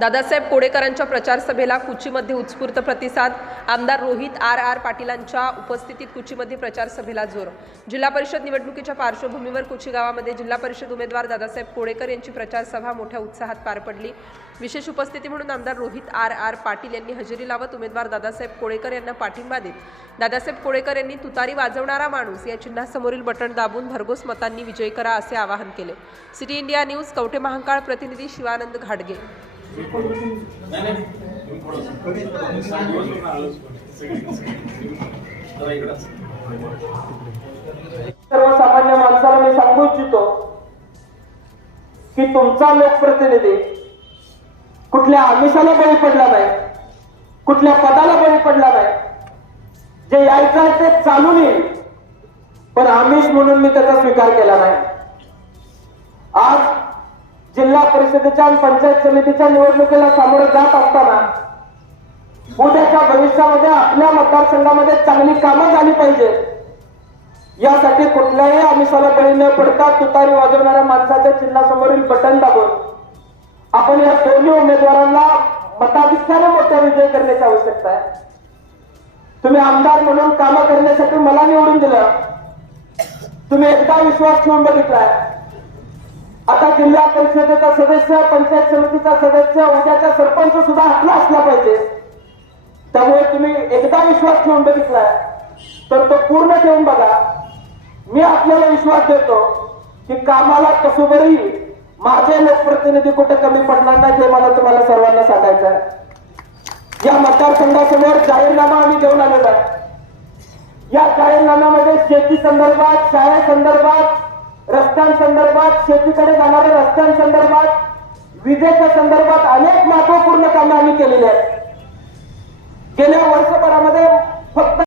दादासाहेब कोडेकरांच्या प्रचार सभेला कुचीमध्ये उत्स्फूर्त प्रतिसाद। आमदार रोहित आर पाटीलांच्या उपस्थितीत कुचीमध्ये प्रचार सभेला जोर। जिल्हा परिषद निवडणुकीच्या पार्श्वभूमीवर कुची गावामध्ये जिल्हा परिषद उमेदवार दादासाहेब कोडेकर यांची प्रचार सभा मोठ्या उत्साहात पार पडली। विशेष उपस्थिती म्हणून आमदार रोहित आर पाटील यांनी हजेरी लावत उमेदवार दादासाहेब कोडेकर यांना पाठिंबा देत दादासाहेब कोडेकर यांनी तुतारी वाजवणारा माणूस या चिन्हासमोरील बटण दाबून भरघोस मतांनी विजयी करा असे आवाहन केले। City India news Kavathe Mahankal प्रतिनिधी शिवानंद घाटगे। सर्वसामान्य माणसाला मी सांगू इच्छितो की तुमचा लोकप्रतिनिधी कुठल्या आमिषाला बळी पडला नाही, कुठल्या पदाला बळी पडला नाही। जे यायचं आहे ते चालून येईल, पण आमिष म्हणून मी त्याचा स्वीकार केला नाही। आज जिल्हा परिषदेच्या आणि पंचायत समितीच्या निवडणुकीला सामोरं जात असताना उद्याच्या भविष्यामध्ये आपल्या मतदारसंघामध्ये चांगली कामं झाली पाहिजे, यासाठी कुठल्याही आमिषाला बळी न पडता तुतारी वाजवणाऱ्या माणसाच्या चिन्हासमोरील बटन दाबून आपण या दोन्ही उमेदवारांना मताधिक्याने मोठा विजय करण्याची आवश्यकता आहे। तुम्ही आमदार म्हणून कामं करण्यासाठी मला निवडून दिलं, तुम्ही एकदा विश्वास ठेवून बघितलाय। आता जिल्हा परिषदेचा सदस्य, पंचायत समितीचा सदस्य, उद्याचा सरपंच सुद्धा आपला असला पाहिजे। त्यामुळे तुम्ही एकदा विश्वास ठेवून बघितलाय तर तो पूर्ण ठेवून बघा। मी आपल्याला विश्वास देतो की कामाला कसोबरी माझे लोकप्रतिनिधी कुठे कमी पडणार नाही, हे मला तुम्हाला सर्वांना सांगायचं आहे। या मतदारसंघासमोर जाहीरनामा आम्ही घेऊन आलेलो आहे। या जाहीरनाम्यामध्ये शेती संदर्भात, शाळेसंदर्भात, रस्त्यांसंदर्भात, शेतीकडे जाणाऱ्या रस्त्यांसंदर्भात, विजेच्या संदर्भात अनेक महत्वपूर्ण कामे आम्ही केलेली आहेत।